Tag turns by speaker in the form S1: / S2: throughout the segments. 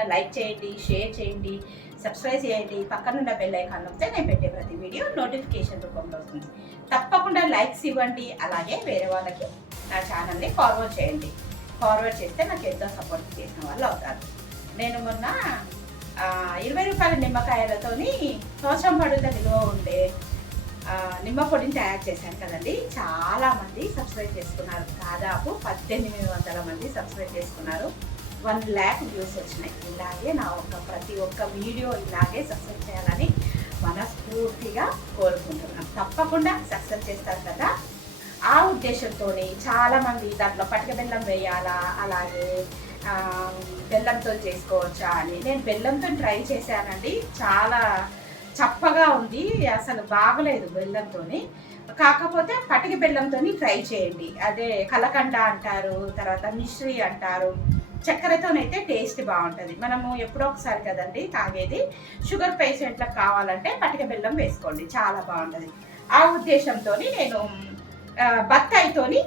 S1: తప్పకుండా లైక్ చేయండి షేర్ చేయండి సబ్స్క్రైబ్ చేయండి. పక్కనున్న బెల్ ఐకాన్ నొక్కితే నేను పెట్టే ప్రతి వీడియో నోటిఫికేషన్ రూపంలో వస్తుంది. తప్పకుండా లైక్స్ ఇవ్వండి. అలాగే వేరే వాళ్ళకి నా ఛానల్ని ఫార్వర్డ్ చేయండి. ఫార్వర్డ్ చేస్తే నాకు ఎంతో సపోర్ట్ చేసిన వాళ్ళు అవుతారు. నేను మొన్న ఇరవై రూపాయల నిమ్మకాయలతోని సంవత్సరం పడుత నిలువ ఉండే నిమ్మ పొడిని తయారు చేశాను కదండి. చాలా మంది సబ్స్క్రైబ్ చేసుకున్నారు. దాదాపు పద్దెనిమిది వందల మంది సబ్స్క్రైబ్ చేసుకున్నారు. వన్ ల్యాక్ వ్యూస్ వచ్చినాయి. ఇలాగే నా ఒక్క ప్రతి ఒక్క వీడియో ఇలాగే సక్సెస్ చేయాలని మనస్ఫూర్తిగా కోరుకుంటున్నాను తప్పకుండా సక్సెస్ చేస్తారు కదా. ఆ ఉద్దేశంతో చాలామంది దాంట్లో పటిక బెల్లం వేయాలా? అలాగే బెల్లంతో చేసుకోవచ్చా అని. నేను బెల్లంతో ట్రై చేశానండి. చాలా చప్పగా ఉంది. అసలు బాగలేదు బెల్లంతో కాకపోతే పటిక బెల్లంతో ట్రై చేయండి. అదే కలకండ అంటారు తర్వాత మిశ్రీ అంటారు. చక్కెరతోనైతే టేస్ట్ బాగుంటుంది. మనము ఎప్పుడో ఒకసారి కదండి తాగేది. షుగర్ పేషెంట్లకు కావాలంటే పటిక బెల్లం వేసుకోండి. చాలా బాగుంటుంది. ఆ ఉద్దేశంతో నేను బత్తాయితోని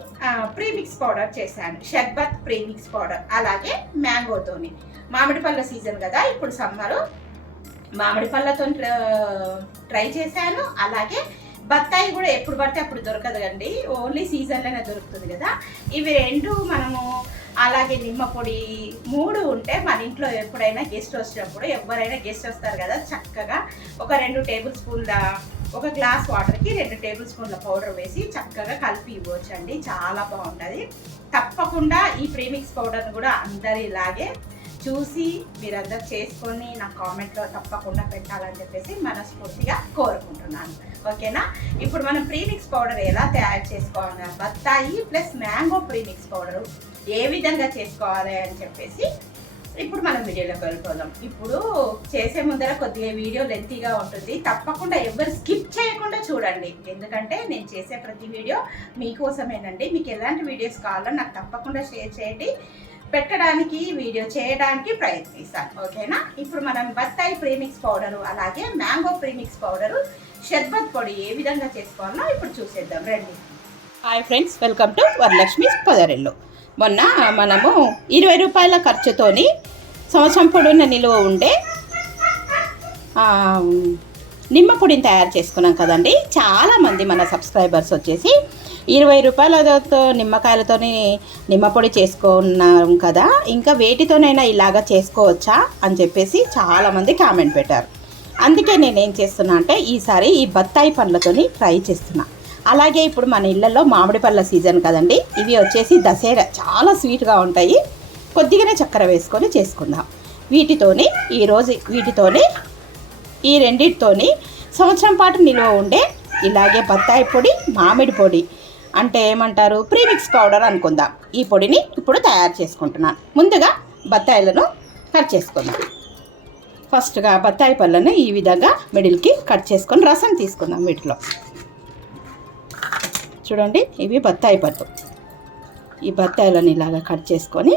S1: ప్రీమిక్స్ పౌడర్ చేశాను. షర్బత్ ప్రీమిక్స్ పౌడర్. అలాగే మ్యాంగోతోని. మామిడి పళ్ళ సీజన్ కదా ఇప్పుడు సమ్మరు. మామిడి పళ్ళతో ట్రై చేశాను. అలాగే బత్తాయి కూడా ఎప్పుడు పడితే అప్పుడు దొరకదు కండి ఓన్లీ సీజన్లోనే దొరుకుతుంది కదా. ఇవి రెండు మనము అలాగే నిమ్మ పొడి మూడు ఉంటే మన ఇంట్లో ఎప్పుడైనా గెస్ట్ వచ్చినప్పుడు ఎవరైనా గెస్ట్ వస్తారు కదా చక్కగా. ఒక రెండు టేబుల్ స్పూన్ల ఒక గ్లాస్ వాటర్కి రెండు టేబుల్ స్పూన్ల పౌడర్ వేసి చక్కగా కలిపి ఇవ్వచ్చండి. చాలా బాగుంటుంది. తప్పకుండా ఈ ప్రీమిక్స్ పౌడర్ని కూడా అందరిలాగే చూసి మీరందరూ చేసుకొని నా కామెంట్లో తప్పకుండా పెట్టాలని చెప్పేసి మనస్ఫూర్తిగా కోరుకుంటున్నాను. ఓకేనా? ఇప్పుడు మనం ప్రీమిక్స్ పౌడర్ ఎలా తయారు చేసుకోవాలి బత్తాయి ప్లస్ మ్యాంగో ప్రీమిక్స్ పౌడర్ ఏ విధంగా చేసుకోవాలి అని చెప్పేసి ఇప్పుడు మనం వీడియోలోకి వెళ్ళిపోదాం. ఇప్పుడు చేసే ముందర కొద్దిగా వీడియో లెంతీగా ఉంటుంది. తప్పకుండా ఎవరు స్కిప్ చేయకుండా చూడండి. ఎందుకంటే నేను చేసే ప్రతి వీడియో మీకోసమేనండి. మీకు ఎలాంటి వీడియోస్ కావాలో నాకు తప్పకుండా షేర్ చేయండి. పెట్టడానికి వీడియో చేయడానికి ప్రయత్నిస్తాను. ఓకేనా? ఇప్పుడు మనం బత్తాయి ప్రీమిక్స్ పౌడరు అలాగే మ్యాంగో ప్రీమిక్స్ పౌడరు షర్బత్ పొడి ఏ విధంగా చేసుకోవాలో ఇప్పుడు చూసేద్దాం. రండి. Hi friends welcome to Varalakshmi పొదరిల్లు. మొన్న మనము ఇరవై రూపాయల ఖర్చుతోని సంవత్సరం పొడున్న నిలువ ఉండే నిమ్మ పొడిని తయారు చేసుకున్నాం కదండి. చాలామంది మన సబ్స్క్రైబర్స్ వచ్చేసి ఇరవై రూపాయలతో నిమ్మకాయలతోని నిమ్మ పొడి చేసుకున్నాం కదా. ఇంకా వేటితోనైనా ఇలాగా చేసుకోవచ్చా అని చెప్పేసి చాలామంది కామెంట్ పెట్టారు. అందుకే నేను ఏం చేస్తున్నా అంటే ఈసారి ఈ బత్తాయి పండ్లతోని ట్రై చేస్తున్నా. అలాగే ఇప్పుడు మన ఇళ్ళల్లో మామిడి పళ్ళ సీజన్ కదండి ఇవి వచ్చేసి దసేరా చాలా స్వీట్గా ఉంటాయి. కొద్దిగానే చక్కెర వేసుకొని చేసుకుందాం. వీటితోని ఈరోజు వీటితోని ఈ రెండింటితోని సంవత్సరం పాటు నిల్వ ఉండే ఇలాగే బత్తాయి పొడి మామిడి పొడి అంటే ఏమంటారు? ప్రీమిక్స్ పౌడర్ అనుకుందాం. ఈ పొడిని ఇప్పుడు తయారు చేసుకుంటున్నాను. ముందుగా బత్తాయిలను కట్ చేసుకుందాం. ఫస్ట్గా బత్తాయి పళ్ళను ఈ విధంగా మిడిల్కి కట్ చేసుకొని రసం తీసుకుందాం వీటిలో. చూడండి ఇవి బత్తాయి పళ్ళు. ఈ బత్తాయిలను ఇలాగా కట్ చేసుకొని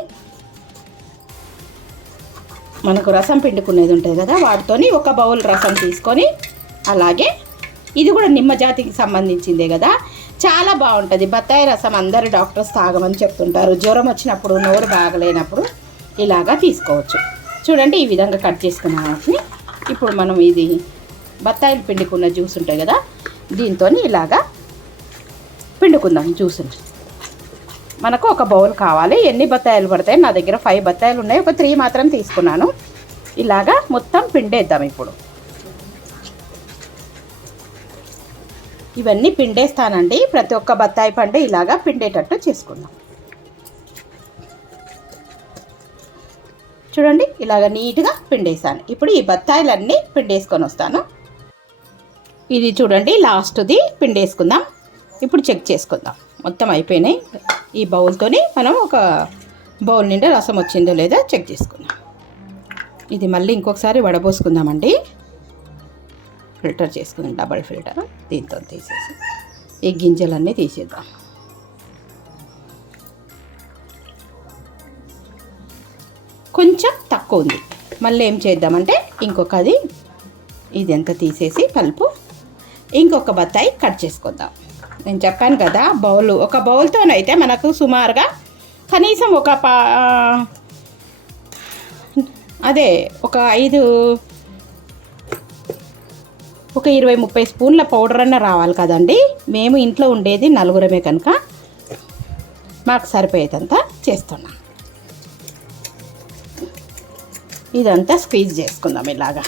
S1: మనకు రసం పిండుకునేది ఉంటుంది కదా వాటితోని ఒక బౌల్ రసం తీసుకొని అలాగే ఇది కూడా నిమ్మ జాతికి సంబంధించిందే కదా చాలా బాగుంటుంది. బత్తాయి రసం అందరు డాక్టర్స్ తాగమని చెప్తుంటారు. జ్వరం వచ్చినప్పుడు నోరు బాగలేనప్పుడు ఇలాగా తీసుకోవచ్చు. చూడండి ఈ విధంగా కట్ చేసుకున్న వాటిని. ఇప్పుడు మనం ఇది బత్తాయిలు పిండుకున్న జ్యూస్ ఉంటుంది కదా దీంతో ఇలాగా పిండుకుందాం జ్యూస్ని. మనకు ఒక బౌల్ కావాలి. ఎన్ని బత్తాయిలు పడతాయి? నా దగ్గర ఫైవ్ బత్తాయిలు ఉన్నాయి. ఒక త్రీ మాత్రం తీసుకున్నాను. ఇలాగా మొత్తం పిండేద్దాం ఇప్పుడు. ఇవన్నీ పిండేస్తానండి. ప్రతి ఒక్క బత్తాయి పండు ఇలాగా పిండేటట్టు చేసుకుందాం. చూడండి ఇలాగ నీట్గా పిండేసాను ఇప్పుడు ఈ బత్తాయిలన్నీ పిండేసుకొని వస్తాను. ఇది చూడండి లాస్ట్ది పిండేసుకుందాం. ఇప్పుడు చెక్ చేసుకుందాం. మొత్తం అయిపోయినాయి. ఈ బౌల్తోని మనం ఒక బౌల్ నిండా రసం వచ్చిందో లేదో చెక్ చేసుకుందాం. ఇది మళ్ళీ ఇంకొకసారి వడబోసుకుందామండి. ఫిల్టర్ చేసుకుని డబల్ ఫిల్టర్ దీంతో తీసేసి ఈ గింజలన్నీ తీసేద్దాం. కొంచెం తక్కువ ఉంది. మళ్ళీ ఏం చేద్దామంటే ఇంకొకది ఇది ఎంత తీసేసి పలుపు ఇంకొక బత్తాయి కట్ చేసుకుందాం నేను చెప్పాను కదా బౌల్ ఒక బౌల్తోనైతే మనకు సుమారుగా కనీసం ఒక పా అదే ఒక ఐదు ఒక ఇరవై ముప్పై స్పూన్ల పౌడర్ అన్న రావాలి కదండి. మేము ఇంట్లో ఉండేది నలుగురమే కనుక మాకు సరిపోయేదంతా చేస్తున్నాం. ఇదంతా స్క్వీజ్ చేసుకుందాం ఇలాగా.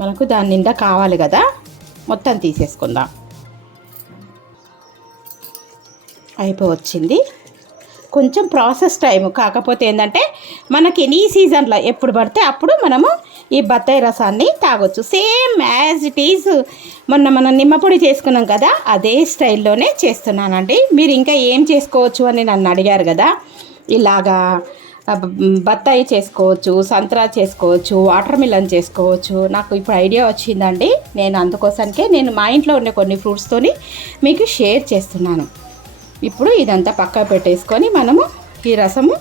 S1: మనకు దాని నిండా కావాలి కదా. మొత్తం తీసేసుకుందాం. అయిపోవచ్చింది. కొంచెం ప్రాసెస్ టైం కాకపోతే ఏంటంటే మనకి ఎనీ సీజన్లో ఎప్పుడు పడితే అప్పుడు మనము ఈ బత్తాయి రసాన్ని తాగొచ్చు. సేమ్ యాజ్ ఇట్ ఈజ్ మొన్న మనం నిమ్మపొడి చేసుకున్నాం కదా అదే స్టైల్లోనే చేస్తున్నానండి. మీరు ఇంకా ఏం చేసుకోవచ్చు అని నన్ను అడిగారు కదా ఇలాగా బత్తాయి చేసుకోవచ్చు సంత్రా చేసుకోవచ్చు వాటర్ మిలన్ చేసుకోవచ్చు. నాకు ఇప్పుడు ఐడియా వచ్చిందండి. నేను అందుకోసానికే నేను మా ఇంట్లో ఉండే కొన్ని ఫ్రూట్స్తోని మీకు షేర్ చేస్తున్నాను. ఇప్పుడు ఇదంతా పక్క పెట్టేసుకొని మనము ఈ రసము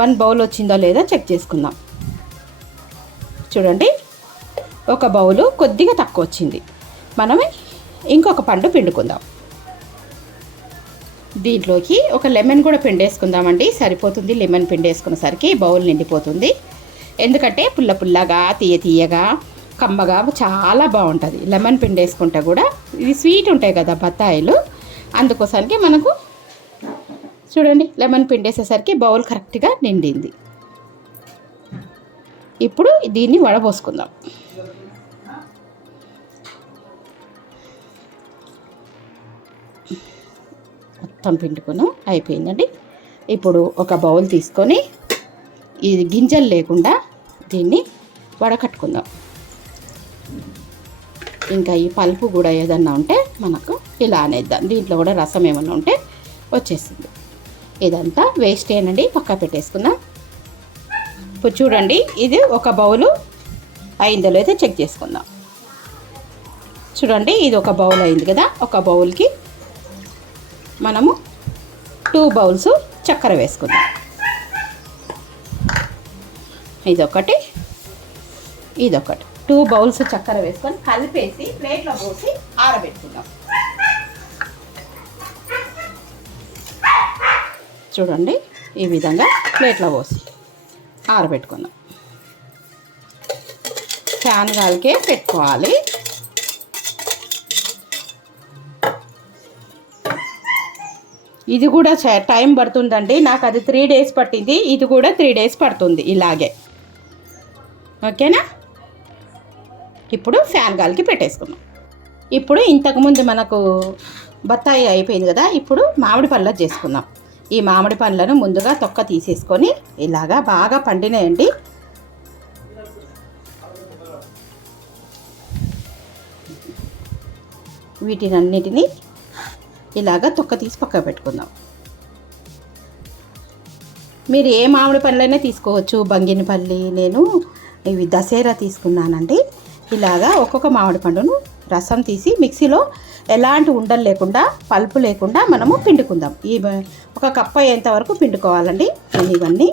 S1: వన్ బౌల్ వచ్చిందో లేదో చెక్ చేసుకుందాం. చూడండి. ఒక బౌలు కొద్దిగా తక్కువ వచ్చింది. మనం ఇంకొక పండు పిండుకుందాం. దీంట్లోకి ఒక లెమన్ కూడా పిండేసుకుందామండి. సరిపోతుంది లెమన్ పిండేసుకునేసరికి బౌల్ నిండిపోతుంది. ఎందుకంటే పుల్ల పుల్లగా తీయ తీయగా కమ్మగా చాలా బాగుంటుంది. లెమన్ పిండేసుకుంటే కూడా ఇది స్వీట్ ఉంటాయి కదా బత్తాయిలు. అందుకోసానికి మనకు చూడండి లెమన్ పిండేసేసరికి బౌల్ కరెక్ట్గా నిండింది. ఇప్పుడు దీన్ని వడపోసుకుందాం. మొత్తం పిండుకున్నాం. అయిపోయిందండి. ఇప్పుడు ఒక బౌల్ తీసుకొని ఇది గింజలు లేకుండా దీన్ని వడకట్టుకుందాం. ఇంకా ఈ పల్పు కూడా ఏదన్నా ఉంటే మనకు ఇలా అనేద్దాం. దీంట్లో కూడా రసం ఏమన్నా ఉంటే వచ్చేసింది. ఇదంతా వేస్ట్ ఏనండి. పక్క పెట్టేసుకుందాం. ఇప్పుడు చూడండి ఇది ఒక బౌలు అయిందో లేదో చెక్ చేసుకుందాం. చూడండి ఇది ఒక బౌల్ అయింది కదా ఒక బౌల్కి మనము టూ బౌల్స్ చక్కెర వేసుకుందాం. ఇదొకటి ఇదొకటి. టూ బౌల్స్ చక్కెర వేసుకొని కలిపేసి ప్లేట్లో పోసి ఆరబెట్టుకుందాం. చూడండి ఈ విధంగా ప్లేట్లో పోసి. ఆరబెట్టుకుందాం. ఫ్యాన్ గాలికే పెట్టుకోవాలి. ఇది కూడా చ- టైం పడుతుందండి. నాకు అది త్రీ డేస్ పట్టింది. ఇది కూడా త్రీ డేస్ పడుతుంది ఇలాగే. ఓకేనా? ఇప్పుడు ఫ్యాన్ గాలికి పెట్టేసుకున్నాం ఇప్పుడు ఇంతకుముందు మనకు బత్తాయి అయిపోయింది కదా. ఇప్పుడు మామిడి పళ్ళ చేసుకుందాం. ఈ మామిడి పండ్లను ముందుగా తొక్క తీసేసుకొని ఇలాగా బాగా పండినాయండి. వీటినన్నిటినీ ఇలాగా తొక్క తీసి పక్క పెట్టుకుందాం. మీరు ఏ మామిడి పండ్లైనా తీసుకోవచ్చు. బంగినపల్లి నేను ఇవి దసేరా తీసుకున్నానండి. ఇలాగా ఒక్కొక్క మామిడి పండును రసం తీసి మిక్సీలో ఎలాంటి ఉండలు లేకుండా పల్పు లేకుండా మనము పిండుకుందాం. ఈ ఒక కప్ప అయ్యేంత వరకు పిండుకోవాలండి. నేను ఇవన్నీ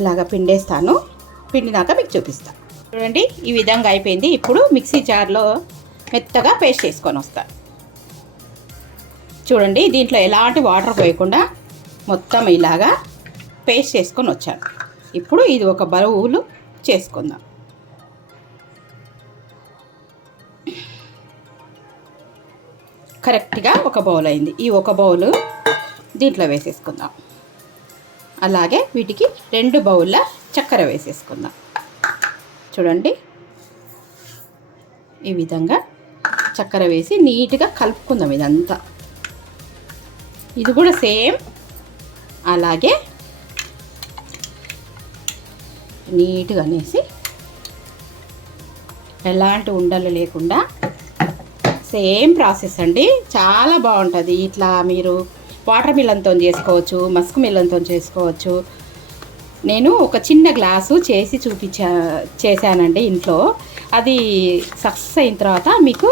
S1: ఇలాగ పిండేస్తాను. పిండినాక మీకు చూపిస్తాను చూడండి ఈ విధంగా అయిపోయింది. ఇప్పుడు మిక్సీ జార్లో మెత్తగా పేస్ట్ చేసుకొని వస్తాను చూడండి దీంట్లో ఎలాంటి వాటర్ పోయకుండా మొత్తం ఇలాగా పేస్ట్ చేసుకొని వచ్చాను. ఇప్పుడు ఇది ఒక బరువులు చేసుకుందాం. కరెక్ట్గా ఒక బౌల్ అయింది. ఈ ఒక బౌల్ దీంట్లో వేసేసుకుందాం. అలాగే వీటికి రెండు బౌళ్ళ చక్కెర వేసేసుకుందాం. చూడండి. ఈ విధంగా చక్కెర వేసి నీట్గా కలుపుకుందాం ఇదంతా. ఇది కూడా సేమ్. అలాగే నీట్గా అనేసి ఎలాంటి ఉండలు లేకుండా సేమ్ ప్రాసెస్ అండి. చాలా బాగుంటుంది. ఇట్లా మీరు వాటర్ మిల్లన్తో చేసుకోవచ్చు మస్క్ మిల్లన్తో చేసుకోవచ్చు. నేను ఒక చిన్న గ్లాసు చేసి చూపించా చేశానండి ఇంట్లో. అది సక్సెస్ అయిన తర్వాత మీకు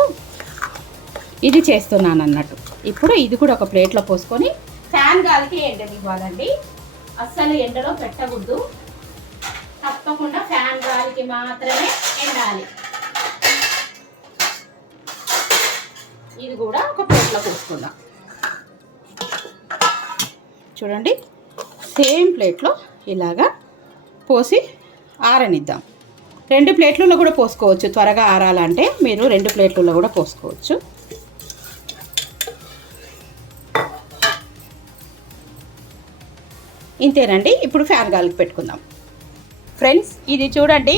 S1: ఇది చేస్తున్నాను అన్నట్టు ఇప్పుడు ఇది కూడా ఒక ప్లేట్లో పోసుకొని ఫ్యాన్ గాలికి ఎండనివ్వాలండి అస్సలు ఎండలో పెట్టకూడదు. తప్పకుండా ఫ్యాన్ గాలికి మాత్రమే ఎండాలి. ఇది కూడా ఒక ప్లేట్లో పోసుకుందాం. చూడండి సేమ్ ప్లేట్లో ఇలాగా పోసి ఆరనిద్దాం. రెండు ప్లేట్లలో కూడా పోసుకోవచ్చు. త్వరగా ఆరాలంటే మీరు రెండు ప్లేట్లలో కూడా పోసుకోవచ్చు. ఇంతేనండి ఇప్పుడు ఫ్యాన్ గాలికి పెట్టుకుందాం. ఫ్రెండ్స్ ఇది చూడండి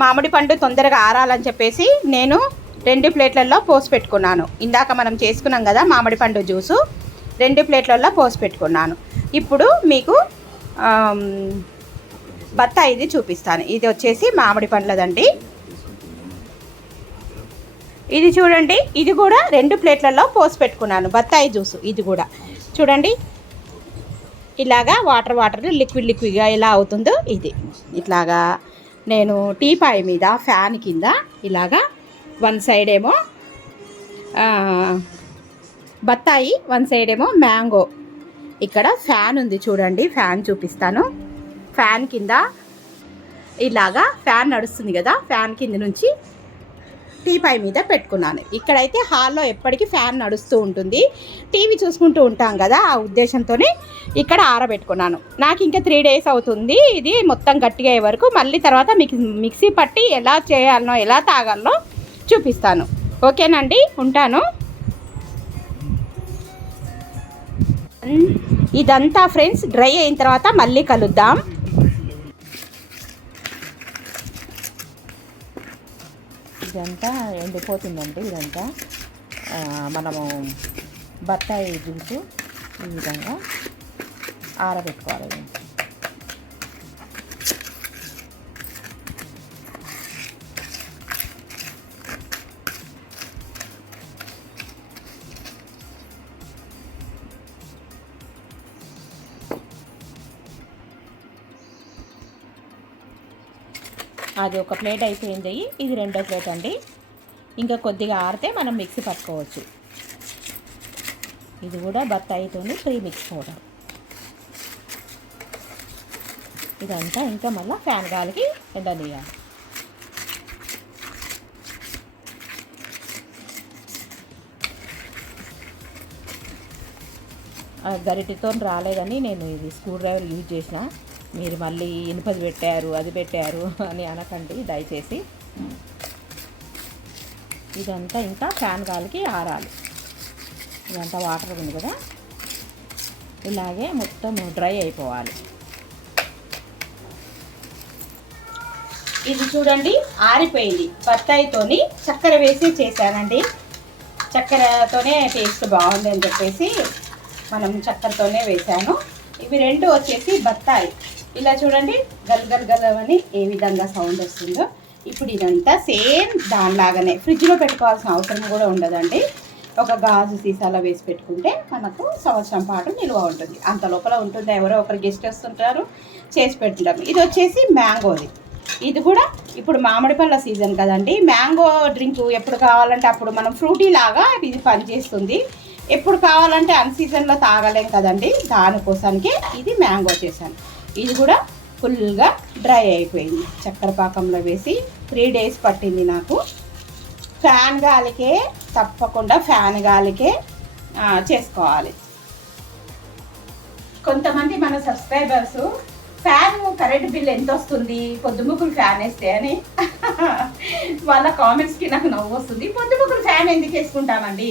S1: మామిడి పండు తొందరగా ఆరాలని చెప్పేసి నేను రెండు ప్లేట్లలో పోసి పెట్టుకున్నాను. ఇందాక మనం చేసుకున్నాం కదా మామిడి పండు జ్యూసు రెండు ప్లేట్లలో పోసి పెట్టుకున్నాను. ఇప్పుడు మీకు బత్తాయి ఇది చూపిస్తాను. ఇది వచ్చేసి మామిడి పండ్లదండి. ఇది చూడండి ఇది కూడా రెండు ప్లేట్లలో పోసి పెట్టుకున్నాను. బత్తాయి జ్యూసు ఇది కూడా. చూడండి ఇలాగా వాటర్ వాటర్ లిక్విడ్ లిక్విడ్గా ఎలా అవుతుందో ఇది. ఇట్లాగా నేను టీపాయ్ మీద ఫ్యాన్ కింద ఇలాగా వన్ సైడ్ ఏమో బత్తాయి వన్ సైడ్ ఏమో మ్యాంగో. ఇక్కడ ఫ్యాన్ ఉంది చూడండి ఫ్యాన్ చూపిస్తాను. ఫ్యాన్ కింద ఇలాగా ఫ్యాన్ నడుస్తుంది కదా ఫ్యాన్ కింద నుంచి టీపాయ్ మీద పెట్టుకున్నాను. ఇక్కడైతే హాల్లో ఎప్పటికీ ఫ్యాన్ నడుస్తూ ఉంటుంది. టీవీ చూసుకుంటూ ఉంటాం కదా ఆ ఉద్దేశంతోనే ఇక్కడ ఆరబెట్టుకున్నాను. నాకు ఇంకా త్రీ డేస్ అవుతుంది ఇది మొత్తం గట్టిగా అయ్యే వరకు. మళ్ళీ తర్వాత మిక్సీ పట్టి ఎలా చేయాలనో ఎలా తాగాలనో చూపిస్తాను. ఓకేనండి? ఉంటాను. ఇదంతా ఫ్రెండ్స్ డ్రై అయిన తర్వాత మళ్ళీ కలుద్దాం. ఇదంతా ఎండిపోతుందండి ఇదంతా. మనము బత్తాయి జ్యూసు ఈ విధంగా ఆరబెట్టుకోవాలి. అది ఒక ప్లేట్ అయిపోయింది. ఇది రెండో ప్లేట్ అండి. ఇంకా కొద్దిగా ఆరితే మనం మిక్సీ పట్టుకోవచ్చు. ఇది కూడా బత్తాయితోని ప్రీ మిక్స్ పౌడర్. ఇదంతా ఇంకా మళ్ళీ ఫ్యాన్ గాలికి ఎండనీయాలి. ఆ గరిటెతో రాలేదని నేను ఇది స్క్రూ డ్రైవర్ యూజ్ చేసిన. మీరు మళ్ళీ ఇనుపది పెట్టారు అది పెట్టారు అని అనకండి దయచేసి. ఇదంతా ఇంకా ఫ్యాన్ గాలికి ఆరాలి. ఇదంతా వాటర్ ఉంది కదా. ఇలాగే మొత్తం డ్రై అయిపోవాలి. ఇది చూడండి ఆరిపోయింది. బత్తాయితోని చక్కెర వేసి చేశానండి. చక్కెరతోనే టేస్ట్ బాగుంది అని చెప్పేసి మనం చక్కెరతోనే వేసాను ఇవి రెండు వచ్చేసి బత్తాయి. ఇలా చూడండి గల్ గల్ గల్ అని ఏ విధంగా సౌండ్ వస్తుందో. ఇప్పుడు ఇదంతా సేమ్ దానిలాగానే. ఫ్రిడ్జ్లో పెట్టుకోవాల్సిన అవసరం కూడా ఉండదండి. ఒక గాజు సీసాలో వేసి పెట్టుకుంటే మనకు సంవత్సరం పాటు నిల్వ ఉంటుంది. అంత లోపల ఉంటుంది? ఎవరో ఒకరు గెస్ట్ వస్తుంటారు చేసి పెట్టుకుంటాం ఇది వచ్చేసి మ్యాంగోది ఇది కూడా ఇప్పుడు మామిడి పళ్ళ సీజన్ కదండి. మ్యాంగో డ్రింక్ ఎప్పుడు కావాలంటే అప్పుడు మనం ఫ్రూటీ లాగా ఇది పనిచేస్తుంది. ఎప్పుడు కావాలంటే అన్ సీజన్లో తాగలేం కదండి. దానికోసానికి ఇది మ్యాంగో చేశాను. ఇది కూడా ఫుల్గా డ్రై అయిపోయింది. చక్కెర పాకంలో వేసి త్రీ డేస్ పట్టింది నాకు. ఫ్యాన్ గాలికే తప్పకుండా ఫ్యాన్ గాలికే చేసుకోవాలి. కొంతమంది మన సబ్స్క్రైబర్స్ ఫ్యాన్ కరెంట్ బిల్ ఎంత వస్తుంది పొద్దుముకులు ఫ్యాన్ వేస్తే అని వాళ్ళ కామెంట్స్కి నాకు నవ్వు వస్తుంది. పొద్దుముకులు ఫ్యాన్ ఎందుకు వేసుకుంటామండి?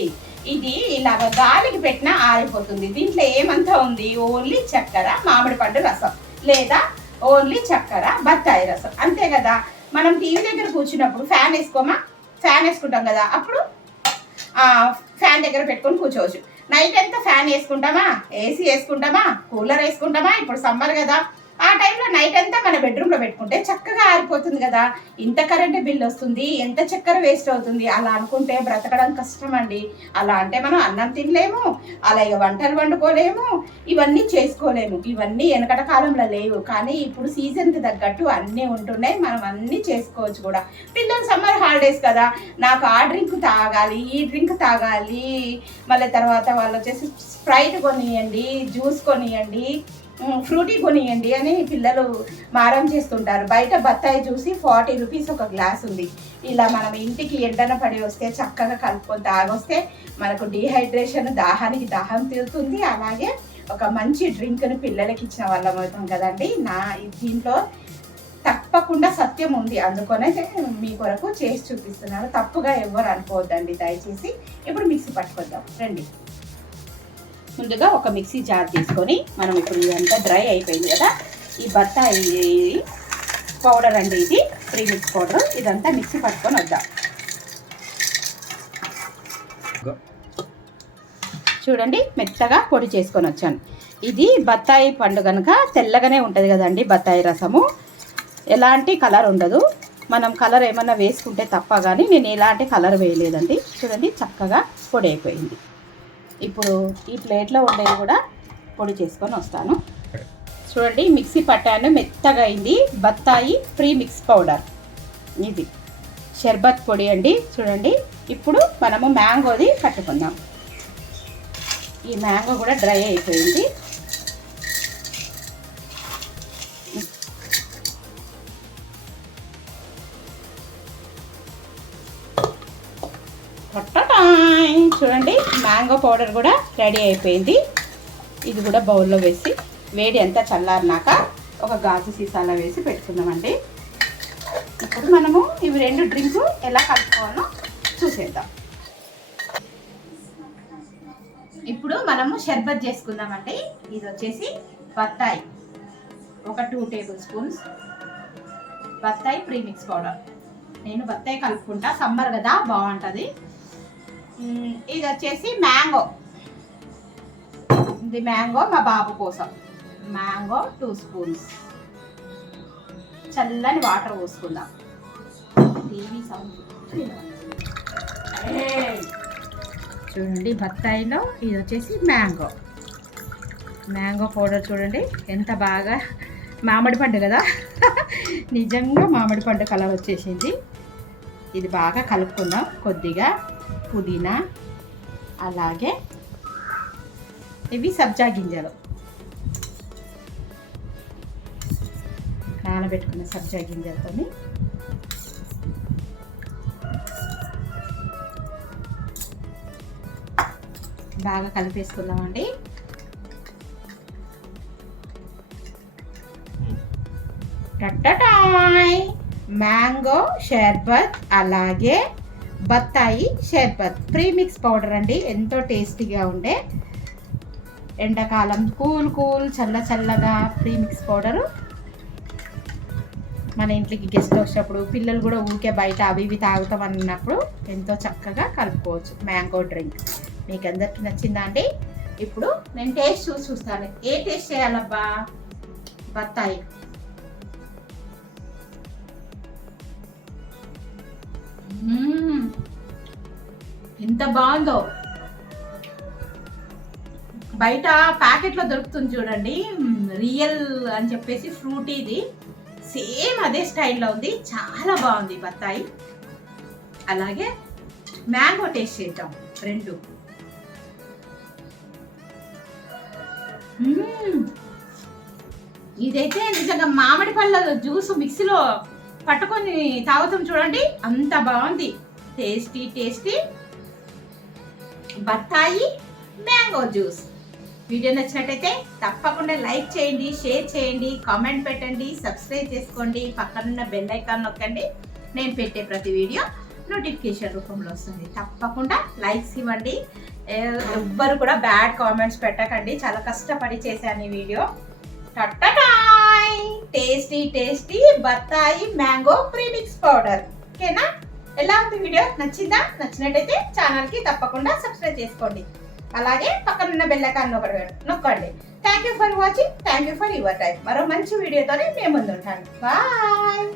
S1: ఇది ఇలాగ గాలికి పెట్టినా ఆరిపోతుంది. దీంట్లో ఏమంతా ఉంది? ఓన్లీ చక్కెర మామిడి పండు రసం. లేదా ఓన్లీ చక్కెర బత్తాయి రసం. అంతే కదా? మనం టీవీ దగ్గర కూర్చున్నప్పుడు ఫ్యాన్ వేసుకోమా? ఫ్యాన్ వేసుకుంటాం కదా. అప్పుడు ఫ్యాన్ దగ్గర పెట్టుకొని కూర్చోవచ్చు. నైట్ అంతా ఫ్యాన్ వేసుకుంటామా? ఏసీ వేసుకుంటామా? కూలర్ వేసుకుంటామా? ఇప్పుడు సమ్మర్ కదా. ఆ టైంలో నైట్ అంతా మన బెడ్రూమ్లో పెట్టుకుంటే చక్కగా ఆరిపోతుంది కదా. ఇంత కరెంటు బిల్ వస్తుంది ఎంత చక్కెర వేస్ట్ అవుతుంది అలా అనుకుంటే బ్రతకడం కష్టం అండి అలా అంటే మనం అన్నం తినలేము అలాగే వంటలు వండుకోలేము ఇవన్నీ చేసుకోలేము. ఇవన్నీ వెనకట కాలంలో లేవు. కానీ ఇప్పుడు సీజన్కి తగ్గట్టు అన్నీ ఉంటున్నాయి. మనం అన్నీ చేసుకోవచ్చు కూడా. పిల్లలు సమ్మర్ హాలిడేస్ కదా. నాకు ఆ డ్రింక్ తాగాలి ఈ డ్రింక్ తాగాలి. మళ్ళీ తర్వాత వాళ్ళు వచ్చేసి స్ప్రైట్ కొనియండి జ్యూస్ కొనియండి. ఫ్రూటీ కొనియండి అని పిల్లలు మారం చేస్తుంటారు. బయట బత్తాయి చూసి ఫార్టీ రూపీస్ ఒక గ్లాస్ ఉంది. ఇలా మనం ఇంటికి ఎండన పడి వస్తే చక్కగా కలుపుకొని తాగొస్తే మనకు డీహైడ్రేషన్ దాహానికి దాహం తీరుతుంది. అలాగే ఒక మంచి డ్రింక్ని పిల్లలకి ఇచ్చిన వాళ్ళం అవుతాం కదండి. నా దీంట్లో తప్పకుండా సత్యం ఉంది. అందుకనే మీ కొరకు చేసి చూపిస్తున్నాను. తప్పుగా ఎవ్వరు అనుకోవద్దండి. దయచేసి ఇప్పుడు మిక్సీ పట్టుకొద్దాం. రండి. ముందుగా ఒక మిక్సీ జార్ తీసుకొని మనం ఇప్పుడు ఇదంతా డ్రై అయిపోయింది కదా ఈ బత్తాయి పౌడర్ అండి ఇది ప్రీ మిక్స్ పౌడర్. ఇదంతా మిక్సీ పట్టుకొని వద్దాం. చూడండి మెత్తగా పొడి చేసుకొని వచ్చాను. ఇది బత్తాయి పండు కనుక తెల్లగానే ఉంటుంది కదండి బత్తాయి రసము. ఎలాంటి కలర్ ఉండదు. మనం కలర్ ఏమన్నా వేసుకుంటే తప్ప కానీ నేను ఎలాంటి కలర్ వేయలేదండి. చూడండి చక్కగా పొడి అయిపోయింది. ఇప్పుడు ఈ ప్లేట్లో ఉండేవి కూడా పొడి చేసుకొని వస్తాను. చూడండి మిక్సీ పట్టాను మెత్తగా అయింది. బత్తాయి ప్రీ మిక్స్ పౌడర్. ఇది. షర్బత్ పొడి అండి చూడండి. ఇప్పుడు మనము మ్యాంగోది పట్టుకుందాం ఈ మ్యాంగో కూడా డ్రై అయిపోయింది. చూడండి మ్యాంగో పౌడర్ కూడా రెడీ అయిపోయింది. ఇది కూడా బౌల్లో వేసి వేడి అంతా చల్లారినాక ఒక గాజు సీసాలో వేసి పెట్టుకుందామండి. ఇప్పుడు మనము ఇవి రెండు డ్రింక్ ఎలా కలుపుకోవాలో చూసేద్దాం. ఇప్పుడు మనము షర్బత్ చేసుకుందామండి. ఇది వచ్చేసి బత్తాయి. ఒక టూ టేబుల్ స్పూన్స్ బత్తాయి ప్రీమిక్స్ పౌడర్. నేను బత్తాయి కలుపుకుంటా. సమ్మర్ కదా బాగుంటుంది. ఇది వచ్చేసి మ్యాంగో. ఇది మ్యాంగో మా బాబు కోసం. Mango two spoons. చల్లని వాటర్ పోసుకుందాం. TV sound. చూడండి బత్తాయిలో ఇది వచ్చేసి మ్యాంగో. మ్యాంగో పౌడర్ చూడండి ఎంత బాగా మామిడి పండు కదా? నిజంగా మామిడి పండు కలర్ వచ్చేసింది. ఇది బాగా కలుపుకుందాం కొద్దిగా. పుదీనా అలాగే ఇవి సబ్జా గింజలు. నానబెట్టుకున్న సబ్జా గింజలతో బాగా కలిపేసుకుందామండి. మ్యాంగో షర్బత్ అలాగే బత్తాయి షర్బత్ ప్రీమిక్స్ పౌడర్ అండి ఎంతో టేస్టీగా ఉండే. ఎండాకాలం కూల్ కూల్ చల్ల చల్లగా ప్రీమిక్స్ పౌడరు. మన ఇంట్లోకి గెస్ట్ వచ్చినప్పుడు పిల్లలు కూడా ఊరికే బయట అవి ఇవి తాగుతాం అన్నప్పుడు ఎంతో చక్కగా కలుపుకోవచ్చు. Mango drink. మీకు అందరికీ నచ్చిందా అండి? ఇప్పుడు నేను టేస్ట్ చూసి చూస్తాను. ఏ టేస్ట్ చేయాలబ్బా? బత్తాయి. మ్మ్. ఎంత బాగుందో. బయట ప్యాకెట్లో దొరుకుతుంది చూడండి. రియల్ అని చెప్పేసి ఫ్రూట్ ఇది. సేమ్ అదే స్టైల్లో ఉంది. చాలా బాగుంది బత్తాయి. అలాగే మ్యాంగో టేస్ట్ చేద్దాం. రెండు. ఇదైతే నిజంగా మామిడి పళ్ళ జ్యూస్ మిక్సీలో పట్టుకొని తాగుతాం చూడండి. అంత బాగుంది. Tasty tasty. బత్తాయి మ్యాంగో జ్యూస్. వీడియో నచ్చినట్టయితే తప్పకుండా లైక్ చేయండి షేర్ చేయండి కామెంట్ పెట్టండి సబ్స్క్రైబ్ చేసుకోండి పక్కనున్న బెల్ ఐకాన్ నొక్కండి. నేను పెట్టే ప్రతి వీడియో నోటిఫికేషన్ రూపంలో వస్తుంది. తప్పకుండా లైక్స్ ఇవ్వండి. ఎవ్వరు కూడా బ్యాడ్ కామెంట్స్ పెట్టకండి. చాలా కష్టపడి చేశాను ఈ వీడియో. టట్టటాయ్! టేస్టీ టేస్టీ బత్తాయి మ్యాంగో ప్రీమిక్స్ పౌడర్. ఓకేనా? ఎలా ఉంది వీడియో? నచ్చిందా? నచ్చినట్టయితే ఛానల్కి తప్పకుండా సబ్స్క్రైబ్ చేసుకోండి. అలాగే పక్కన ఉన్న బెల్ ఐకాన్ నొక్కండి. Thank you for watching thank you for your time మరో మంచి వీడియోతోనే మేము ముందుంటాను బాయ్